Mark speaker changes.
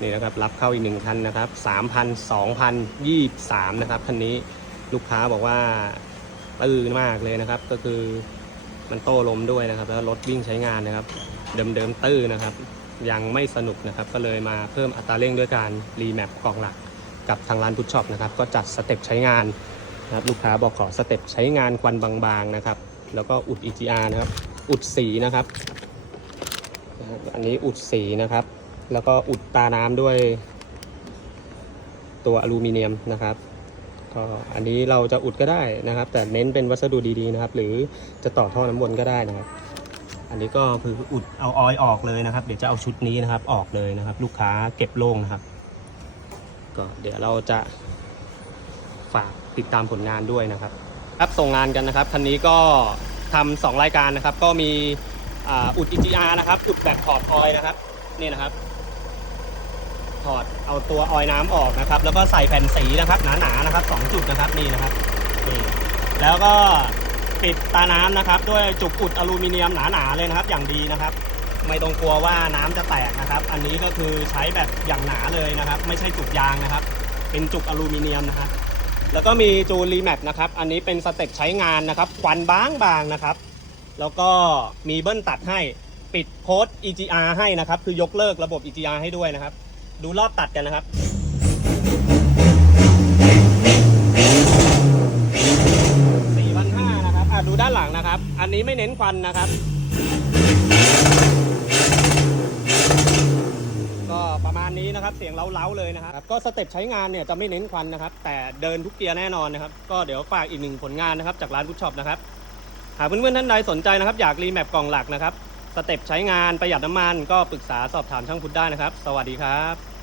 Speaker 1: นี่นะครับรับเข้าอีกหนึ่งคันนะครับ3,000 2,023นะครับคันนี้ลูกค้าบอกว่าตื้อมากเลยนะครับ ก็คือมันโต้ลมด้วยนะครับ แล้วรถวิ่งใช้งานนะครับ เดิมๆตื้อนะครับ ยังไม่สนุกนะครับ ก็เลยมาเพิ่มอัตราเร่งด้วยการรีแมปกล่องหลักกับทางร้านพุทช็อปนะครับ ก็จัดสเต็ปใช้งานนะครับลูกค้าบอกขอสเต็ปใช้งานควันบางๆนะครับ แล้วก็อุด EGR นะครับ อุดสีนะครับ อันนี้อุดสีนะครับ แล้วก็อุดตาน้ำด้วยตัวอลูมิเนียมนะครับก็อันนี้เราจะอุดก็ได้นะครับ แต่เน้นเป็นวัสดุดีๆนะครับ หรือจะต่อท่อน้ำวนก็ได้นะครับ อันนี้ก็คืออุดเอาออยออกเลยนะครับ เดี๋ยวจะเอาชุดนี้นะครับออกเลยนะครับ ลูกค้าเก็บโล่งนะครับ ก็เดี๋ยวเราจะฝากติดตามผลงานด้วยนะครับครับส่งงานกันนะครับคันนี้ก็ทำสองรายการนะครับ ก็มีอุด EGR นะครับ อุดแบบถอดออยนะครับ นี่นะครับ ถอดเอาตัวออยน้ำออกนะครับ แล้วก็ใส่แผ่นสีนะครับหนาๆนะครับสองจุดนะครับนี่นะครับนี่แล้วก็ปิดตาน้ำนะครับ ด้วยจุกอุดอลูมิเนียมหนาๆเลยนะครับ อย่างดีนะครับ ไม่ต้องกลัวว่าน้ำจะแตกนะครับ อันนี้ก็คือใช้แบบอย่างหนาเลยนะครับ ไม่ใช่จุกยางนะครับ เป็นจุกอลูมิเนียมนะครับแล้วก็มีจูรีแมปนะครับ อันนี้เป็นสเต็ปใช้งานนะครับควันบางบางนะครับ แล้วก็มีเบิ้ลตัดให้ปิดโค้ด EGR ให้นะครับ คือยกเลิกระบบ EGR ให้ด้วยนะครับ ดูรอบตัดกันนะครับ4,500นห้านะครับ อะดูด้านหลังนะครับ อันนี้ไม่เน้นควันนะครับ ก็ประมาณนี้นะครับ เสียงเล้าๆเลยนะครับ ก็สเต็ปใช้งานเนี่ยจะไม่เน้นควันนะครับ แต่เดินทุกเกียร์แน่นอนนะครับ ก็เดี๋ยวฝากอีกหนึ่งผลงานนะครับ จากร้านพุทช็อปนะครับ หากเพื่อนๆท่านใดสนใจนะครับ อยากรีแมปกล่องหลักนะครับ สเต็ปใช้งานประหยัดน้ำมันก็ปรึกษาสอบถามช่างพุทธได้นะครับ สวัสดีครับ